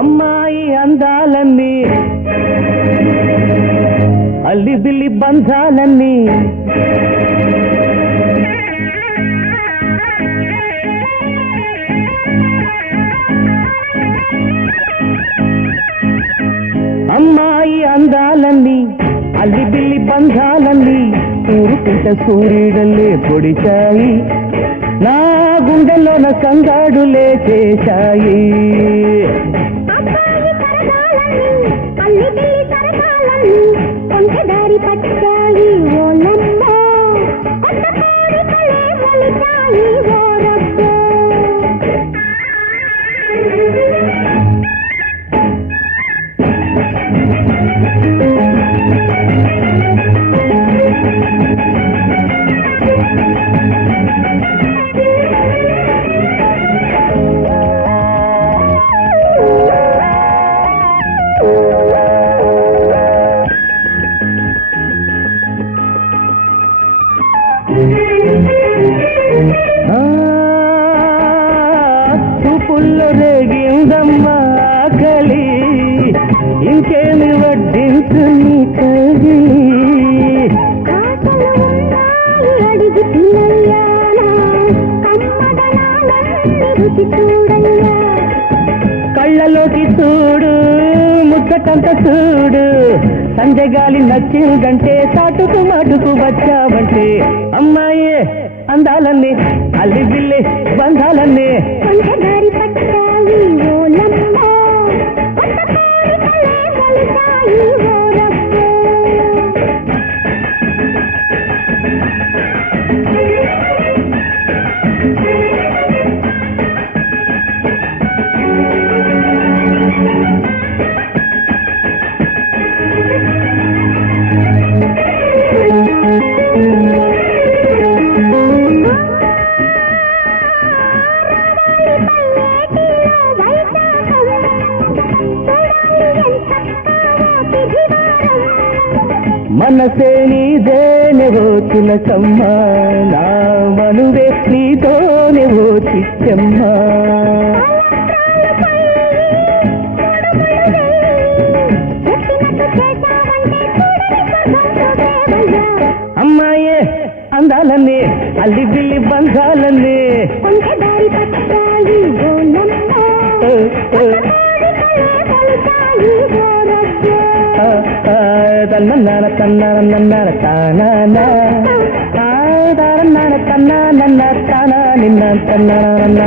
అమ్మాయి అందాలన్నీ అల్లి బిల్లి బంధాలన్నీ అమ్మాయి అందాలన్నీ అల్లి బిల్లి బంధాలన్నీ ఊరుకుంట సూర్యుడల్లే పొడిచాయి నా గుండెలోన సంగాడులే చేశాయి చూపుల్లో రేగిందమ్మా ఆకలి ఇంకేమి వడ్డించు నీ కలి కళ్ళలోకి చూడు ముచ్చటంత చూడు సంజగాలి నచ్చిందంటే చాటుకు మాటుకు వచ్చావంటే అమ్మాయే అందాలన్నీ అల్లి బిల్లి బంధాలన్నీ మనసే నీదేనేవో చిలకమ్మ నా మనువే నీతోనేవో చిచ్చమ్మ అమ్మాయే అందాలన్నీ అల్లి బిల్లి బంధాలన్నీ తన్నన్న తన్నన్న తానా తానా నిన్న తన్న